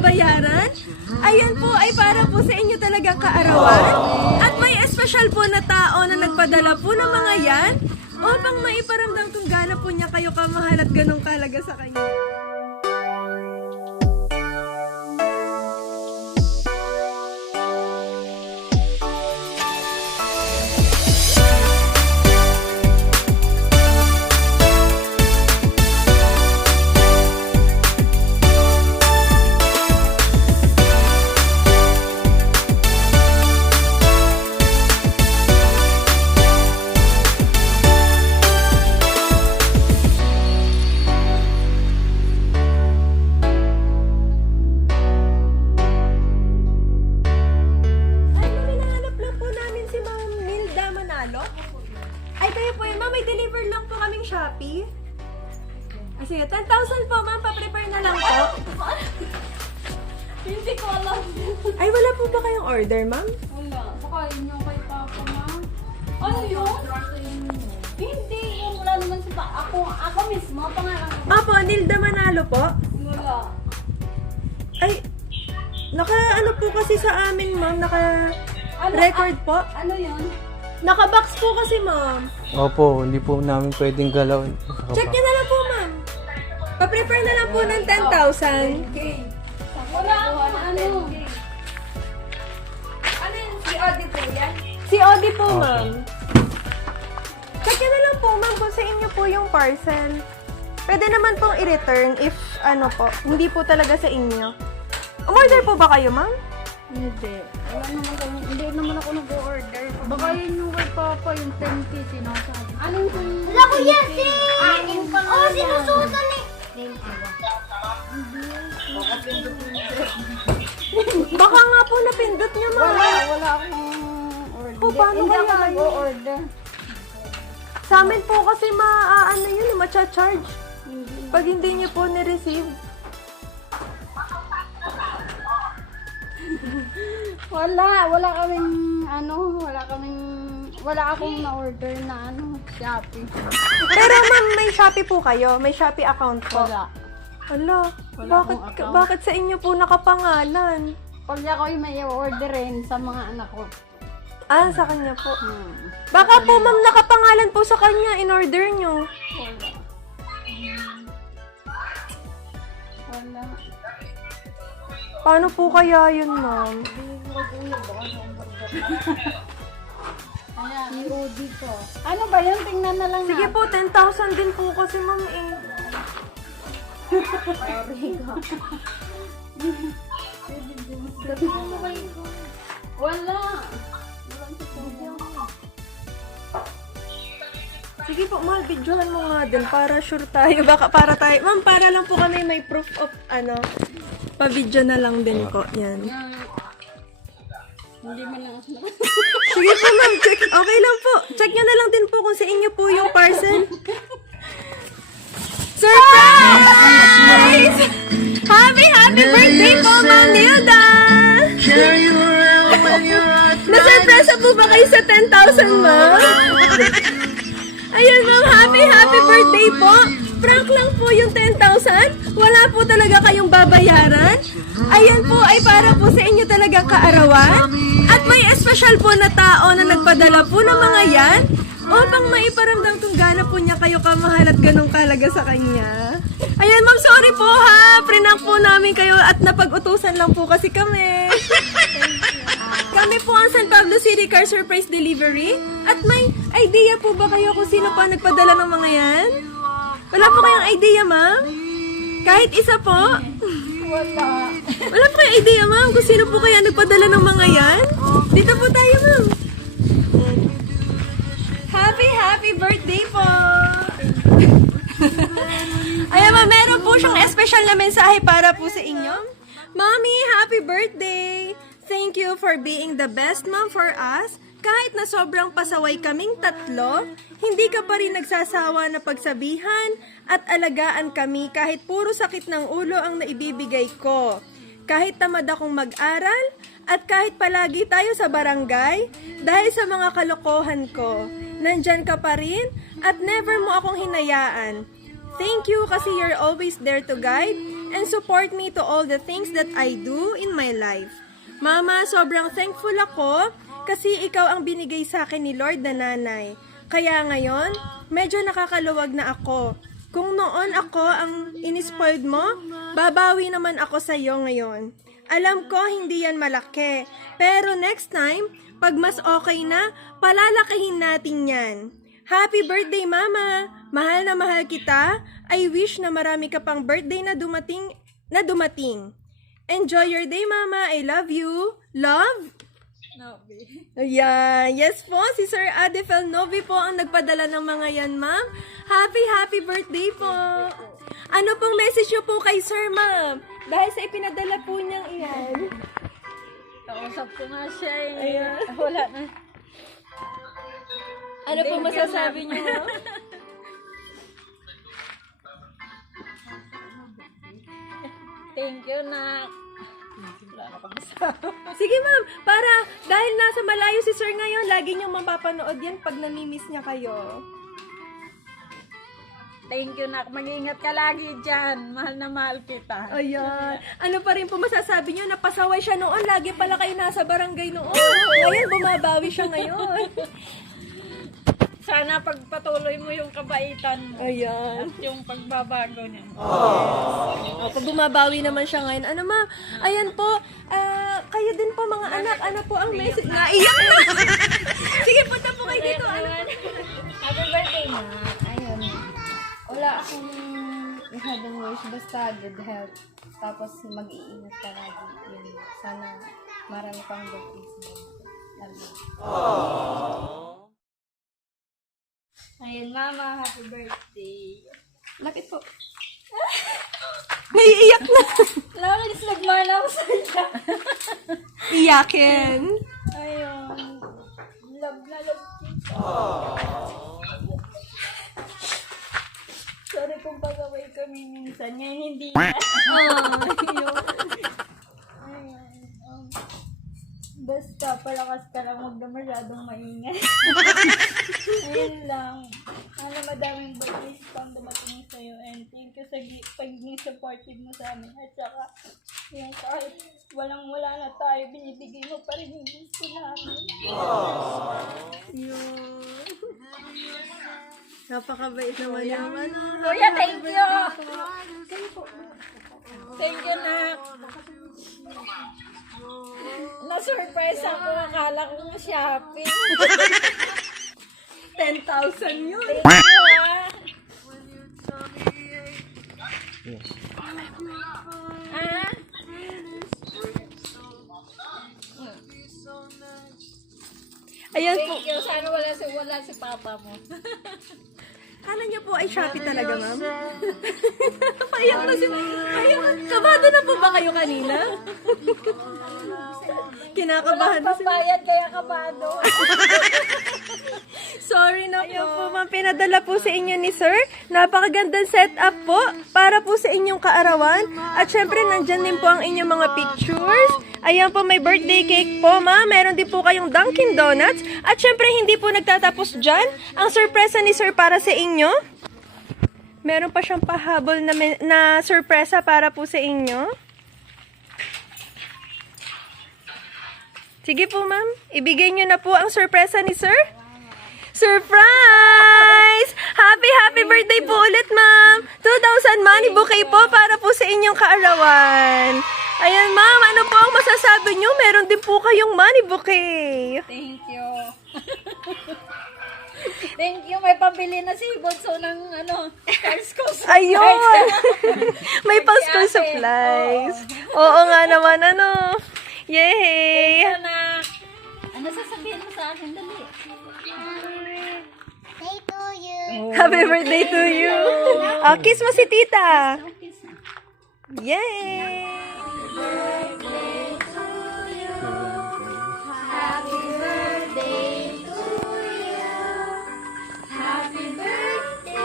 babayaran? Ayan po ay para po sa inyo talagang kaarawan. At may espesyal po na tao na nagpadala po ng mga yan upang maiparamdam kung gaano po niya kayo kamahal at ganong kahalaga sa kanya. Ay, kayo po yun. Ma'am, may deliver lang po kaming Shopee. Sige, 10,000 po, ma'am. Pa-prepare na lang po. Hindi ko alam. Ay, wala po ba kayong order, ma'am? Wala. Baka yun yung kay Papa, ma'am. Ano yun? Hindi. Yun, wala naman si Papa. Ako mismo. Pangalan ko. Apo, Nilda Manalo po. Wala. Ay, ano po kasi sa amin, ma'am. Record po. Ano yun? Naka-box po kasi, ma'am. Opo, hindi po namin pwedeng galawin. Check nyo na lang po, ma'am. Pa-prepare na lang po ng 10,000. Wala akong ano. Ano yun? Si Odi po yan? Si Odi po, Okay. ma'am. Check nyo na lang po, ma'am, kung sa inyo po yung parcel. Pwede naman pong i-return if, hindi po talaga sa inyo. Umorder po ba kayo, ma'am? Hindi. Wala naman kami. Hindi naman ako nag-order. Baka yun yung kay Papa, yung 10K sinasabi. Anong kung... Wala ko yan! Oo, sinusutan eh! Baka nga po napindot niyo, ma'am. Wala akong order. Oh, paano Hindi ako kaya yun? nag-order. Sa amin po kasi ma-charge. Pag hindi niyo po ni-receive. Wala akong na-order na Shopee. Pero ma'am, may Shopee po kayo? May Shopee account po? Wala. Ala, Wala akong account. bakit sa inyo po nakapangalan? Pag ako yung may orderin sa mga anak ko. Ah, sa kanya po. Baka po ma'am nakapangalan po sa kanya, in-order nyo. Wala. Paano po kaya yun, ma'am? Ayan, COD ko. Ano ba yun? Tingnan na lang Sige natin. po, 10,000 din po kasi ma'am eh. Wala. Sige po, mahal, videohan mo nga din para sure tayo. Baka para tayo. Ma'am, para lang po kami may proof of pa-video na lang din po. Yan. Hindi man lang ako. Sige po, ma'am. Check. Okay lang po. Check nyo na lang din po kung sa inyo po yung parcel. Surprise! Happy birthday po, Ma'am Nilda! Na-surpresa po ba kayo sa 10,000, ma'am? Ayun, ma'am. Happy birthday po. Prank lang po yung 10,000. Wala po talaga kayong babayaran. Ayan po ay para po sa inyo talagang kaarawan. At may espesyal po na tao na nagpadala po ng mga yan upang maiparamdam kung gaano po niya kayo kamahal at ganong kahalaga sa kanya. Ayan, ma'am, sorry po ha. Prank po namin kayo at napag-utusan lang po kasi kami. Kami po ang San Pablo City Car Surprise Delivery. At may idea po ba kayo kung sino pa nagpadala ng mga yan? Wala po kayong idea, ma'am? Kahit isa po? Wala. Wala po kayong idea, ma'am, kung sino po kaya nagpadala ng mga yan? Dito po tayo, ma'am. Happy birthday po! Ayan, ma'am, meron po siyang espesyal na mensahe para po sa inyo. Mommy, happy birthday! Thank you for being the best mom for us. Kahit na sobrang pasaway kaming tatlo, hindi ka pa rin nagsasawa na pagsabihan at alagaan kami kahit puro sakit ng ulo ang naibibigay ko. Kahit tamad akong mag-aral at kahit palagi tayo sa barangay dahil sa mga kalokohan ko, nandyan ka pa rin at never mo akong hinayaan. Thank you kasi you're always there to guide and support me to all the things that I do in my life. Mama, sobrang thankful ako kasi ikaw ang binigay sa akin ni Lord na nanay. Kaya ngayon, medyo nakakaluwag na ako. Kung noon ako ang inispoiled mo, babawi naman ako sa iyo ngayon. Alam ko hindi yan malaki, pero next time, pag mas okay na, palalakihin natin yan. Happy birthday, Mama! Mahal na mahal kita. I wish na marami ka pang birthday na dumating. Enjoy your day, Mama. I love you. Love? Ayan. Yes po, si Sir Adefel Novi po ang nagpadala ng mga yan, ma'am. Happy birthday po. Ano pong message nyo po kay Sir, ma'am? Dahil sa ipinadala po niyang iyan. Kausap ko nga siya eh. Ayan. Wala na. Ano pong masasabi niyo? Thank you, Nak. Wala na pang masabi. Sige, ma'am. Para, dahil nasa malayo si Sir ngayon, lagi niyong mapapanood yan pag namimiss niya kayo. Thank you, Nak. Mag-iingat ka lagi dyan. Mahal na mahal kita. Ayan. Ano pa rin po masasabi niyo? Napasaway siya noon. Lagi pala kayo nasa barangay noon. Ngayon, bumabawi siya ngayon. Sana pagpatuloy mo yung kabaitan mo. Ayan. At yung pagbabago niya. Pag bumabawi naman siya ngayon. Ano, ma'am? Ayan po. Kayo din po, mga anak. Ano po ang message? Naiyak na! Sige, punta po kayo dito. Ano? Happy birthday, ma. Ayun. Wala akong ihadang wish. Basta good health. Tapos mag-iingat ka lagi. Yun. Sana marami pang birthdays mo. Love you. Ayun, mama. Happy birthday. Lapit po. Naiiyak na. Lawag, nagmana ako sa iyo. Iyakin. Ayun. Love na love kita. Sorry kung pag-away kami minsan. Ngayon hindi na. Basta palakas ka lang, huwag na masyadong maingay. Ayun lang. Sana madaming birthdays pang dumating sa'yo. And thank you sa pagiging supportive mo sa amin. At saka, yung kahit walang-wala na tayo, binibigay mo pa rin yung gusto namin. Napakabait naman yung ano. Kuya, thank you! Thank you, Nak. Na-surprise ako. Akala ko na shopping. 10,000 yun. Thank you, ah. Ah? Ayan po. Thank you. Sana wala si papa mo. Kala niyo po ay Shopee talaga, ma'am? Payak na si... Payak. Kabado na po ba kayo kanina? Kinakabahan na si... Papayad kaya kabado. Sorry na po. Ayun po, ma'am. Pinadala po sa inyo ni Sir. Napakagandang setup po para po sa inyong kaarawan. At syempre, nandyan din po ang inyong mga pictures. Ayan po, may birthday cake po, ma'am. Meron din po kayong Dunkin Donuts. At syempre, hindi po nagtatapos dyan. Ang sorpresa ni Sir para sa inyo. Meron pa siyang pahabol na sorpresa para po sa inyo. Sige po, ma'am. Ibigay niyo na po ang sorpresa ni Sir. Surprise! Happy birthday po ulit, ma'am! 2,000 money bouquet po para po sa inyong kaarawan. Ayan, ma'am. Ano po ang masasabi niyo? Meron din po kayong money bouquet. Thank you. Thank you. May pambili na si Bonso ng school supplies. Ayun! May pang school Si ate. supplies. Oo nga naman, ano. Yay! Anak. Ano sasabihin mo sa akin? Dali. Day to you. Happy birthday to you! Oh, kiss mo si tita. Yay! Happy birthday to you. Happy birthday. Happy birthday.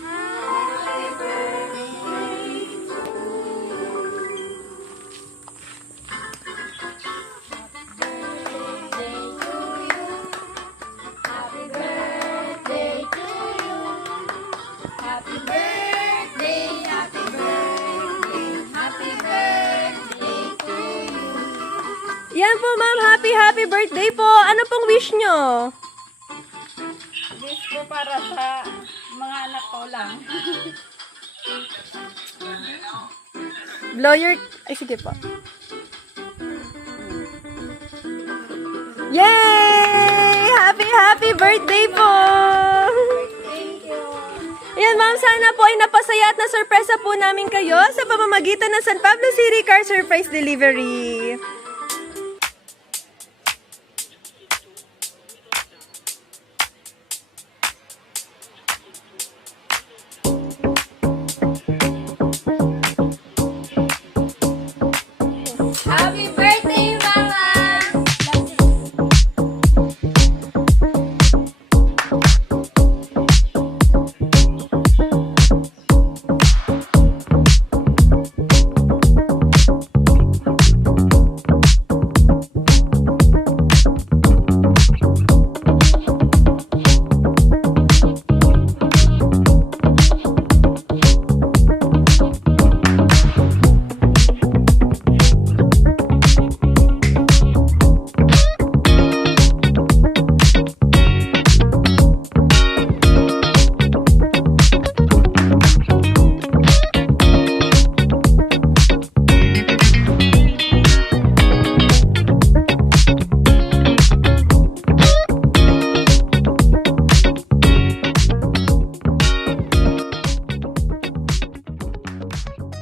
Happy birthday to you. Happy birthday to you. Happy birthday. Yan po, ma'am. Happy birthday po. Ano pong wish nyo? Wish ko para sa mga anak ko lang. Blow your... Ay, sige po. Yay! Happy birthday po! Thank you. Yan, ma'am, sana po ay napasaya at nasurpresa po namin kayo sa pamamagitan ng San Pablo City Car Surprise Delivery.